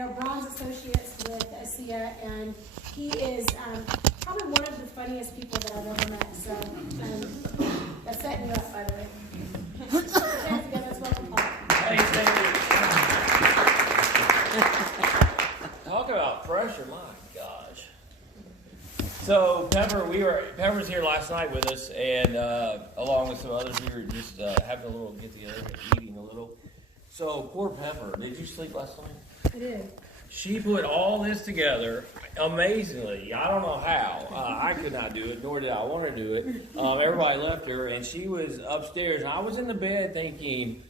are bronze associates with ASEA, and he is probably one of the funniest people that I've ever met. So that's setting you up, by the way. Hands together, let's welcome Paul. Thanks, thank you. Talk about pressure, my gosh. So Pepper's here last night with us, and along with some others, we were just having a little get together, eating a little. So poor Pepper, did you sleep last night? I did. She put all this together amazingly. I don't know how. I could not do it, nor did I want to do it. Everybody left her, and she was upstairs. And I was in the bed thinking,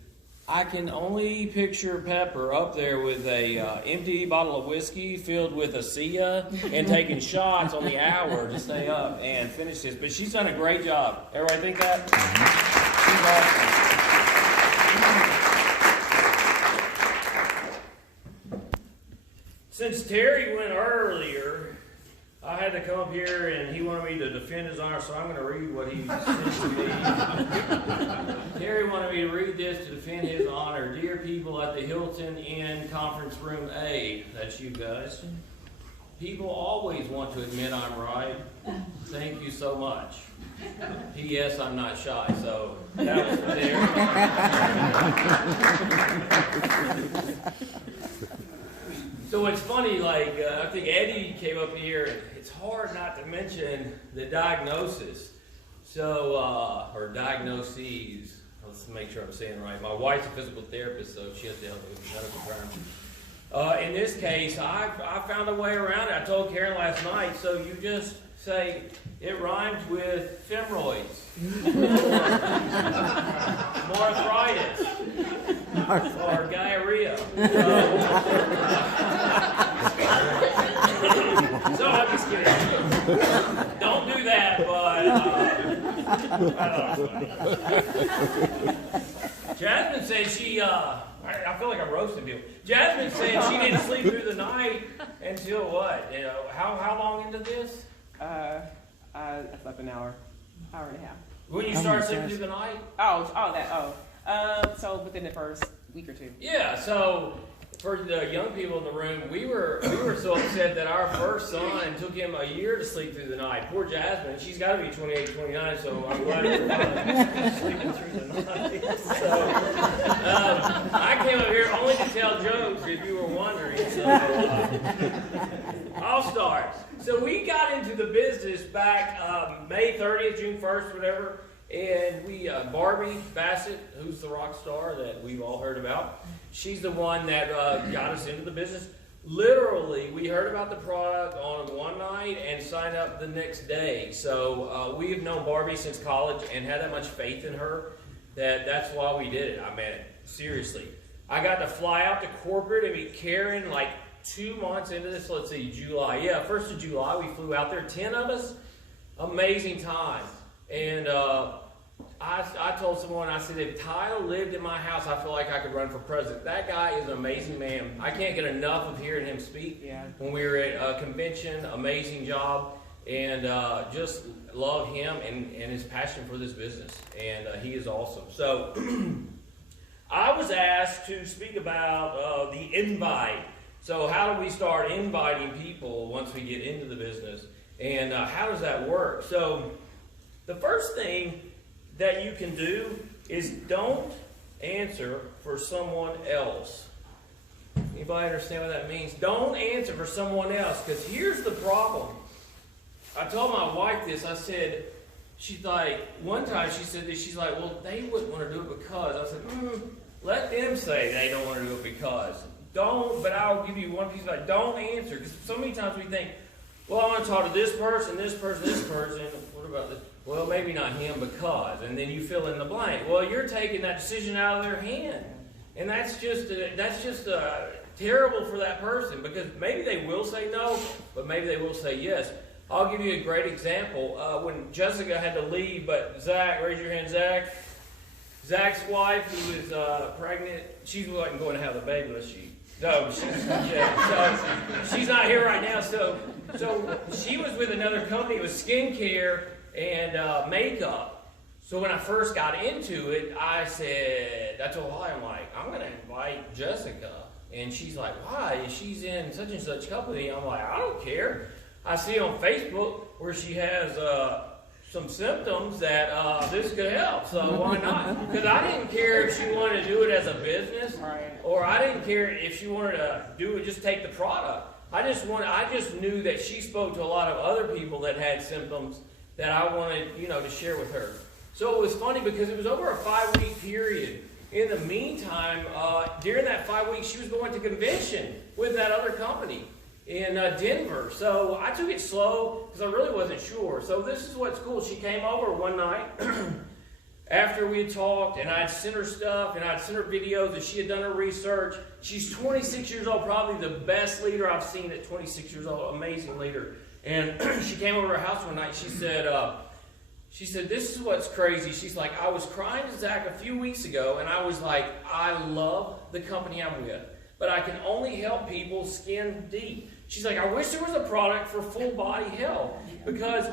I can only picture Pepper up there with a empty bottle of whiskey filled with ASEA and taking shots on the hour to stay up and finish this. But she's done a great job. Everybody think that? She's awesome. Since Terry went earlier, I had to come up here and he wanted me to defend his honor, so I'm going to read what he sent to me. Terry wanted me to read this to defend his honor. Dear people at the Hilton Inn Conference Room A, that's you guys. People always want to admit I'm right. Thank you so much. P.S. I'm not shy, so that was for Terry. So it's funny, like, I think Eddie came up here, and it's hard not to mention the diagnosis. So, or diagnoses, let's make sure I'm saying it right. My wife's a physical therapist, so she has to help me with medical terms. In this case, I found a way around it. I told Karen last night, so you just say, it rhymes with femoroids, more arthritis, or diarrhea. So I'm just kidding. Don't do that, but I thought it was funny. Jasmine said she, I feel like I'm roasting people. Jasmine said she didn't sleep through the night until what? You know, how long into this? I slept an hour and a half. When you start sleeping through the night? So within the first week or two. Yeah, so for the young people in the room, we were so upset that our first son took him a year to sleep through the night. Poor Jasmine, she's got to be 28, 29, so I'm glad you're sleeping through the night. So, I came up here only to tell jokes, if you were wondering. So, I'll start. So we got into the business back May 30th, June 1st, whatever, and we, Barbie Bassett, who's the rock star that we've all heard about, she's the one that got us into the business. Literally, we heard about the product on one night and signed up the next day. So we have known Barbie since college and had that much faith in her that's why we did it. I mean, seriously. I got to fly out to corporate and meet Karen like 2 months into this. Let's see, July. Yeah, 1st of July, we flew out there, 10 of us. Amazing time. And I told someone, I said, if Tyler lived in my house, I feel like I could run for president. That guy is an amazing man. I can't get enough of hearing him speak. Yeah. When we were at a convention, amazing job. And just love him and his passion for this business. And he is awesome. So I was asked to speak about the invite. So how do we start inviting people once we get into the business? And how does that work? So the first thing that you can do is don't answer for someone else. Anybody understand what that means? Don't answer for someone else, because here's the problem. I told my wife this. I said, she's like, one time she said this, she's like, well, they wouldn't want to do it because. I said, let them say they don't want to do it because. Don't, but I'll give you one piece of advice. Don't answer, because so many times we think, well, I want to talk to this person, this person, this person. What about this? Well, maybe not him because. And then you fill in the blank. Well, you're taking that decision out of their hand. And that's just terrible for that person, because maybe they will say no, but maybe they will say yes. I'll give you a great example. When Jessica had to leave, but Zach, raise your hand, Zach. Zach's wife, who was pregnant, she wasn't going to have the baby, was she? No, so she's not here right now. So she was with another company. It was skincare and makeup. So when I first got into it, I told Holly, I'm like, I'm going to invite Jessica. And she's like, why? She's in such and such company. I'm like, I don't care. I see on Facebook where she has some symptoms that this could help, so why not? Because I didn't care if she wanted to do it as a business, or I didn't care if she wanted to do it, just take the product. I just knew that she spoke to a lot of other people that had symptoms that I wanted, to share with her. So it was funny because it was over a 5-week period. In the meantime, during that 5 weeks, she was going to convention with that other company in Denver. So I took it slow because I really wasn't sure. So this is what's cool. She came over one night after we had talked, and I'd sent her stuff, and I'd sent her videos, and she had done her research. She's 26 years old, probably the best leader I've seen at 26 years old, amazing leader. And she came over to our house one night. She said, this is what's crazy. She's like, I was crying to Zach a few weeks ago, and I was like, I love the company I'm with, but I can only help people skin deep. She's like, I wish there was a product for full body health, because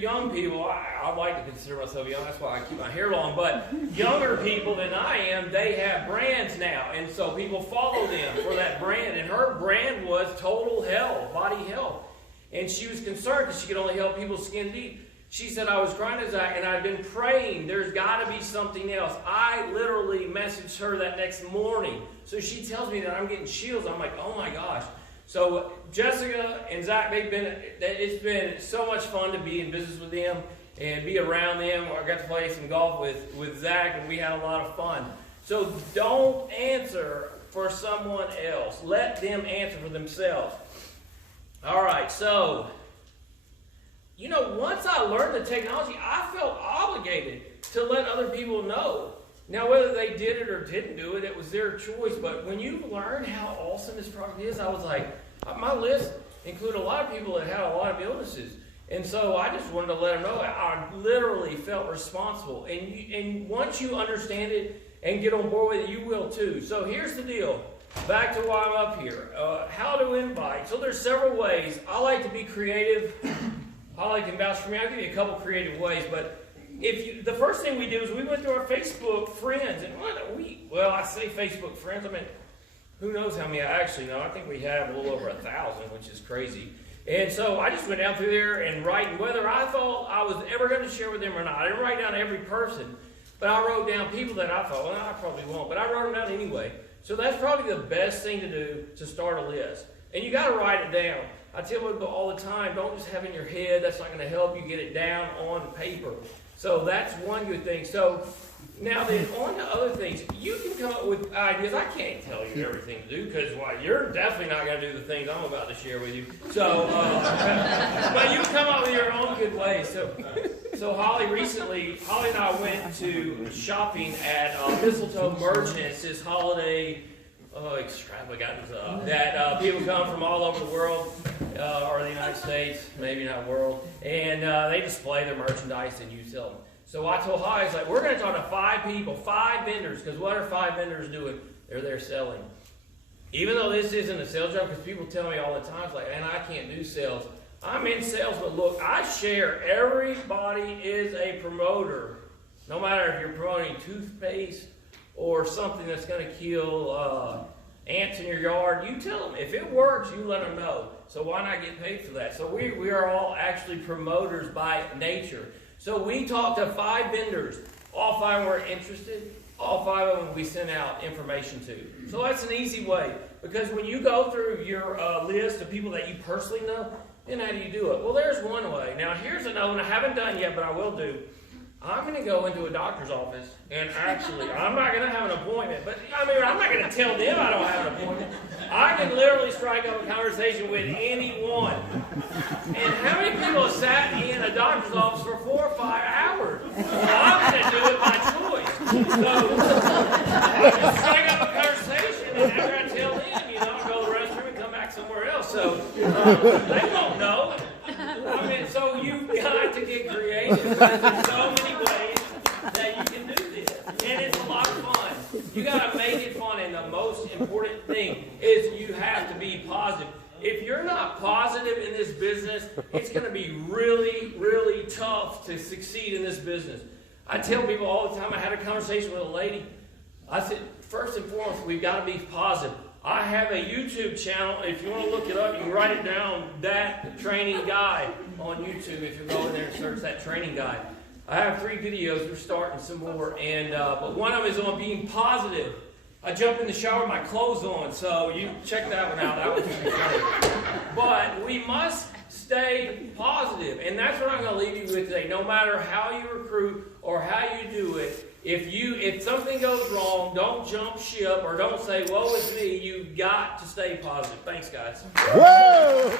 young people, I like to consider myself young, that's why I keep my hair long, but younger people than I am, they have brands now, and so people follow them for that brand, and her brand was Total Health, Body Health, and she was concerned because she could only help people skin deep. She said, I was crying to Zach, and I've been praying, there's got to be something else. I literally messaged her that next morning. So she tells me that I'm getting chills. I'm like, oh my gosh. So Jessica and Zach, it's been so much fun to be in business with them and be around them. I got to play some golf with Zach, and we had a lot of fun. So don't answer for someone else. Let them answer for themselves. All right, so once I learned the technology, I felt obligated to let other people know. Now, whether they did it or didn't do it, it was their choice. But when you learn how awesome this product is, I was like, my list included a lot of people that had a lot of illnesses. And so I just wanted to let them know. I literally felt responsible. And once you understand it and get on board with it, you will too. So here's the deal. Back to why I'm up here. How to invite. So there's several ways. I like to be creative. I like to vouch for me. I'll give you a couple creative ways, but the first thing we did was we went through our Facebook friends, and I say Facebook friends, I mean, who knows how many I actually know. I think we have a little over 1,000, which is crazy. And so I just went down through there and writing whether I thought I was ever going to share with them or not. I didn't write down every person, but I wrote down people that I thought, I probably won't, but I wrote them down anyway. So that's probably the best thing to do to start a list. And you got to write it down. I tell people all the time, don't just have it in your head. That's not going to help you get it down on paper. So that's one good thing. So now then, on to other things. You can come up with ideas. I can't tell you everything to do because you're definitely not going to do the things I'm about to share with you. So, but you can come up with your own good ways. So Holly and I went to shopping at Mistletoe Merchant. It's this holiday extravaganza that people come from all over the world, or the United States, maybe not world, and they display their merchandise and you sell them. So I told Holly, I was like, we're going to talk to 5 people, 5 vendors, because what are 5 vendors doing? They're there selling. Even though this isn't a sales job, because people tell me all the time, it's like, man, I can't do sales. I'm in sales, but look, I share. Everybody is a promoter, no matter if you're promoting toothpaste or something that's going to kill ants in your yard. You tell them. If it works, you let them know. So why not get paid for that? So we are all actually promoters by nature. So we talked to 5 vendors. All 5 were interested. All 5 of them we sent out information to. So that's an easy way. Because when you go through your list of people that you personally know, then how do you do it? Well, there's one way. Now, here's another one I haven't done yet, but I will do. I'm going to go into a doctor's office, and actually, I'm not going to have an appointment, but I'm not going to tell them I don't have an appointment. I can literally strike up a conversation with anyone. And how many people have sat in a doctor's office for 4 or 5 hours? Well, I'm going to do it by choice. So, I just strike up a conversation, and after I tell them, I'll go to the restroom and come back somewhere else. So, they won't know. So you've got to get creative. There's so many ways that you can do this. And it's a lot of fun. You got to make it fun. And the most important thing is you have to be positive. If you're not positive in this business, it's going to be really, really tough to succeed in this business. I tell people all the time, I had a conversation with a lady. I said, first and foremost, we've got to be positive. I have a YouTube channel. If you want to look it up, you can write it down, That Training Guide on YouTube. If you go in there and search That Training Guide. I have 3 videos. We're starting some more. And but one of them is on being positive. I jump in the shower with my clothes on, so you check that one out. That was pretty funny. But we must stay positive, and that's what I'm going to leave you with today. No matter how you recruit or how you do it, if something goes wrong, don't jump ship or don't say, "Woe is me." You've got to stay positive. Thanks, guys. Whoa!